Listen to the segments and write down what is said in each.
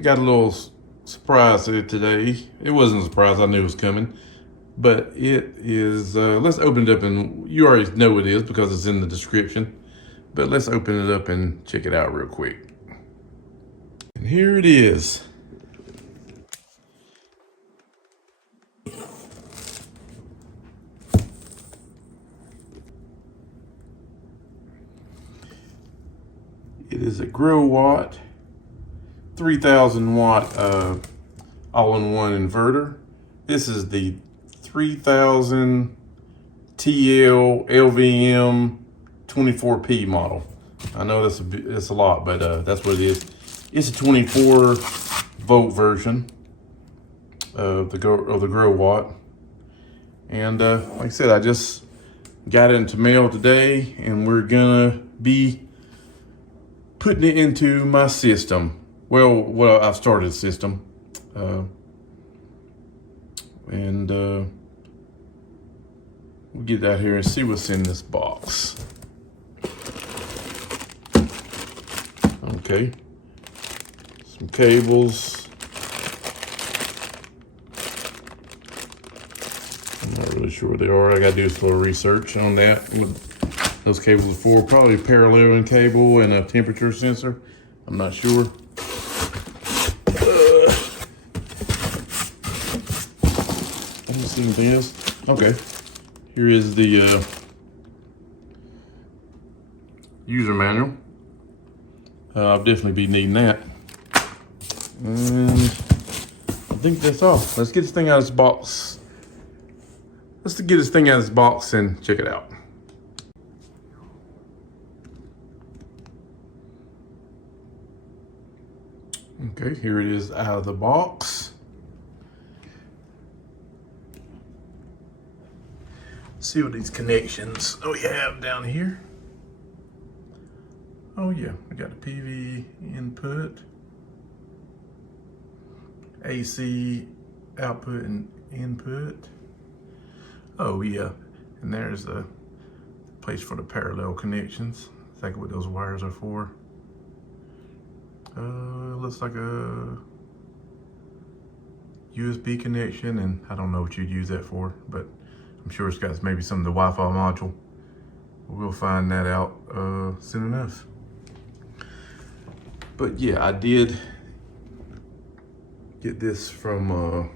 I got a little surprise today. It wasn't a surprise, I knew it was coming. But it is, let's open it up, and you already know what it is because it's in the description. But let's open it up and check it out real quick. And here it is. It is a Growatt 3000 watt all-in-one inverter. This is the 3000 TL LVM 24P model. I know that's a lot, but that's what it is. It's a 24 volt version of the Growatt. And like I said, I just got it into mail today, and we're gonna be putting it into my system. Well, I've started a system. We'll get out here and see what's in this box. Okay. Some cables. I'm not really sure what they are. I gotta do a little research on that. What those cables are for. Probably a paralleling cable and a temperature sensor. I'm not sure. I don't see anything else. Okay. Here is the user manual. I'll definitely be needing that. And I think that's all. Let's get this thing out of this box. Let's get this thing out of this box and check it out. Okay, here it is out of the box. Let's see what these connections we have down here. Oh yeah, we got a PV input, AC output and input. Oh yeah, and there's the place for the parallel connections. I think what those wires are for. Looks like a USB connection, and I don't know what you'd use that for, but I'm sure it's got maybe some of the Wi-Fi module. We'll find that out soon enough. But yeah, I did get this from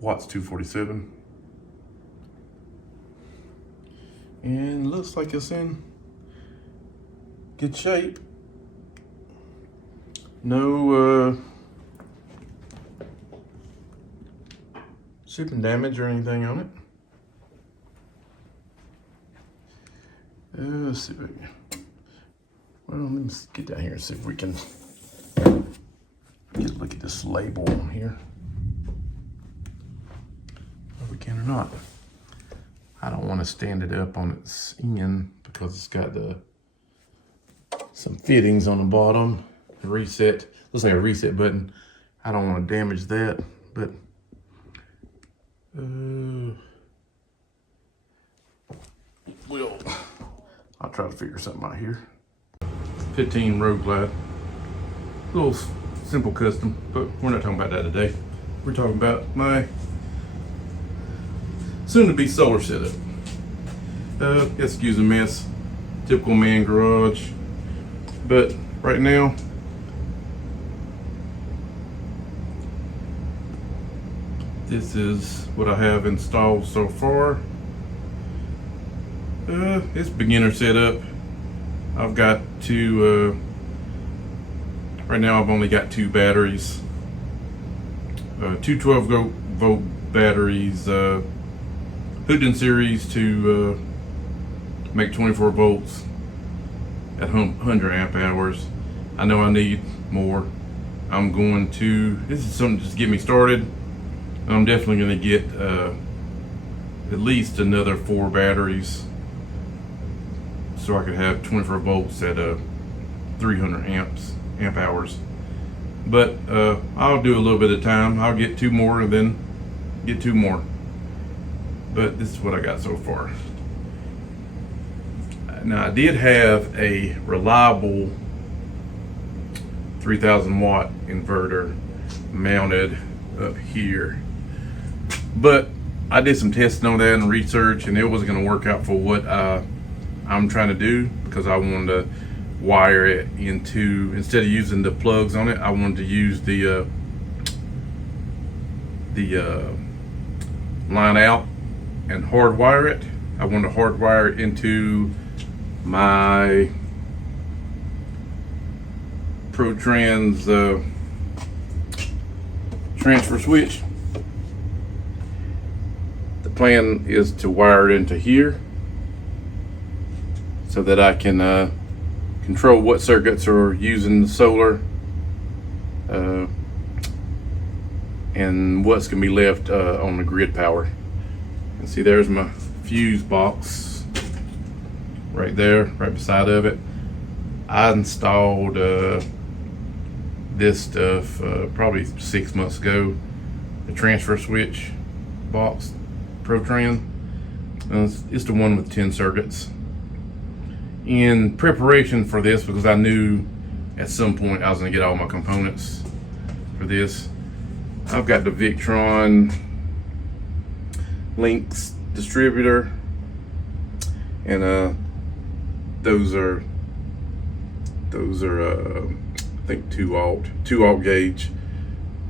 Watts 247. And looks like it's in good shape. No shipping damage or anything on it. Let's see if we can, well, let me get down here and see if we can get a look at this label on here. If we can or not. I don't want to stand it up on its end because it's got some fittings on the bottom. The reset, looks like a reset button. I don't want to damage that, but I'll try to figure something out here. 15 road glide. A little simple custom, but we're not talking about that today. We're talking about my soon-to-be solar setup. Excuse the mess, typical man garage. But right now, this is what I have installed so far. It's beginner setup. I've got two, right now I've only got two batteries. Two 12-volt batteries, hooked series to make 24 volts at 100 amp hours. I know I need more. I'm going to, this is something to just get me started. I'm definitely going to get at least another 4 batteries so I could have 24 volts at 300 amp hours. But I'll do a little bit of time. I'll get 2 more and then get 2 more. But this is what I got so far. Now I did have a reliable 3000 watt inverter mounted up here, but I did some testing on that and research, and it wasn't going to work out for what I'm trying to do, because I wanted to wire it into, instead of using the plugs on it, I wanted to use the line out and hardwire it. I want to hardwire it into my ProTrans transfer switch. The plan is to wire it into here so that I can control what circuits are using the solar and what's going to be left on the grid power. And see, there's my fuse box right there, right beside of it. I installed this stuff probably 6 months ago, the transfer switch box, ProTrans. It's the one with 10 circuits. In preparation for this, because I knew at some point I was going to get all my components for this, I've got the Victron Links distributor, and those are I think 2 alt gauge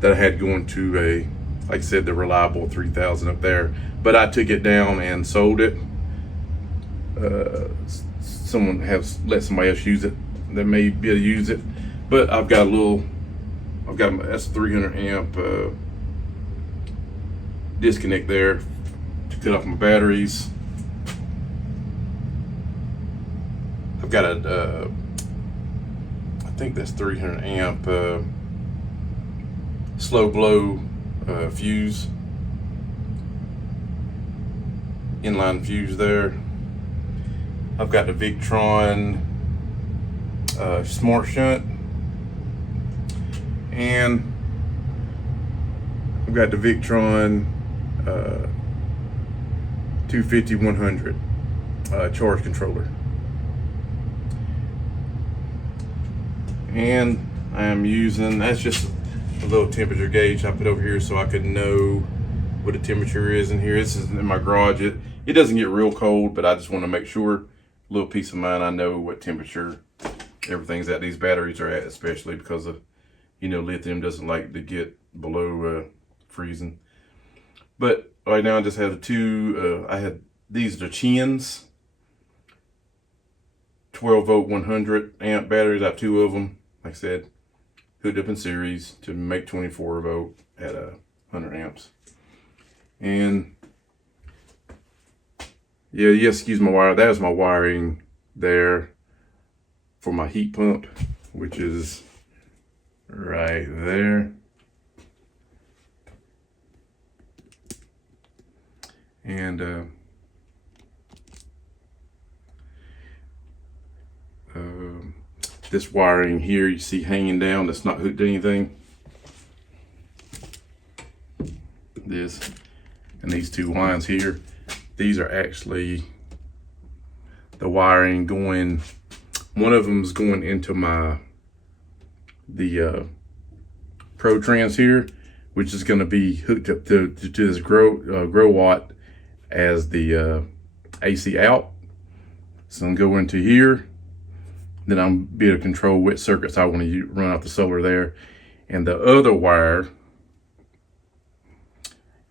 that I had going to a, like I said, the reliable 3000 up there, but I took it down and sold it. Someone has let somebody else use it that may be able to use it, but I've got that's 300 amp disconnect there to cut off my batteries. I've got a I think that's 300 amp slow blow fuse, inline fuse there. I've got the Victron Smart Shunt, and I've got the Victron 250-100 charge controller. And I am using, that's just a little temperature gauge I put over here so I could know what the temperature is in here. This is in my garage. It doesn't get real cold, but I just want to make sure, little peace of mind, I know what temperature everything's at. These batteries are at, especially because of, lithium doesn't like to get below freezing. But right now I just have the two, these are chins, 12 volt 100 amp batteries. I have 2 of them, like I said, hooked up in series to make 24 volt at 100 amps. And yeah, excuse my wire. That is my wiring there for my heat pump, which is right there. And this wiring here you see hanging down, that's not hooked to anything. This and these 2 lines here, these are actually the wiring going, one of them is going into the ProTrans here, which is going to be hooked up to this Growatt as the AC out. So I'm going to go into here, then I'm be able to control which circuits I want to run off the solar there. And the other wire,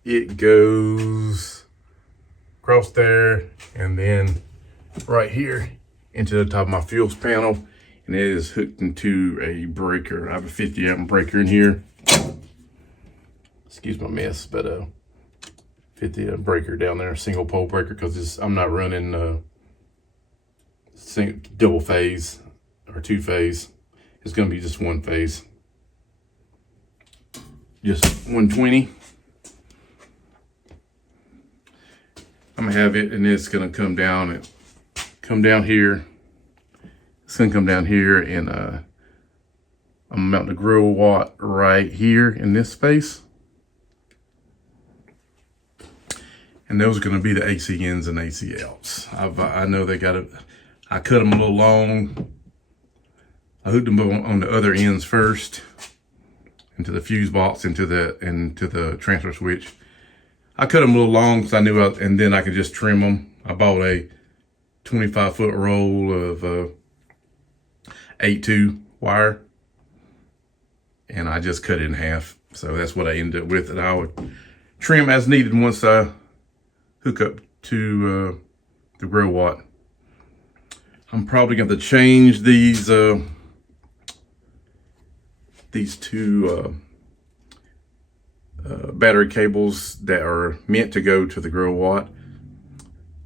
it goes across there and then right here into the top of my fuels panel, and it is hooked into a breaker. I have a 50 amp breaker in here. Excuse my mess, but 50 amp breaker down there, single pole breaker, because I'm not running double phase or 2 phase. It's going to be just 1 phase, just 120. I'm gonna have it, and it's gonna come down here. It's gonna come down here, and I'm mounting the Growatt right here in this space. And those are gonna be the AC ins and AC outs. I know they got it. I cut them a little long. I hooked them on the other ends first, into the fuse box, into the transfer switch. I cut them a little long because I knew, and then I could just trim them. I bought a 25-foot roll of 8-2 wire, and I just cut it in half. So that's what I ended up with, and I would trim as needed once I hook up to the Growatt. I'm probably going to change these two battery cables that are meant to go to the Growatt.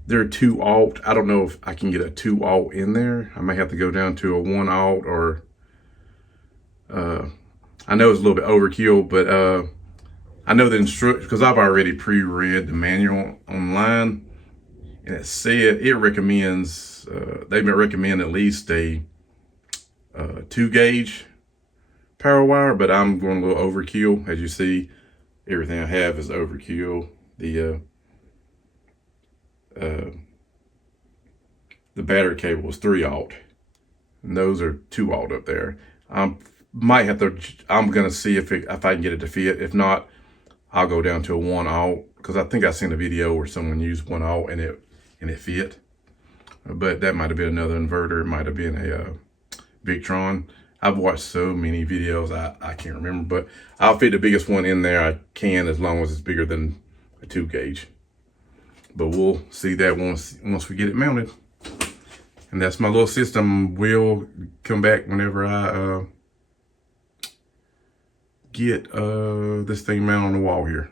They're 2-aught. I don't know if I can get a 2-aught in there. I may have to go down to a 1-aught, or I know it's a little bit overkill, but I know the instructions, because I've already pre-read the manual online, and it said it recommends, they recommend at least a 2-gauge power wire, but I'm going a little overkill. As you see, everything I have is overkill. The battery cable is 3-aught, and those are 2-aught up there. Might have to. I'm gonna see if I can get it to fit. If not, I'll go down to a 1-aught, because I think I seen a video where someone used 1-aught and it fit. But that might have been another inverter. It might have been a Victron. I've watched so many videos, I can't remember, but I'll fit the biggest one in there I can, as long as it's bigger than a 2-gauge. But we'll see that once we get it mounted. And that's my little system. We'll come back whenever I get this thing mounted on the wall here.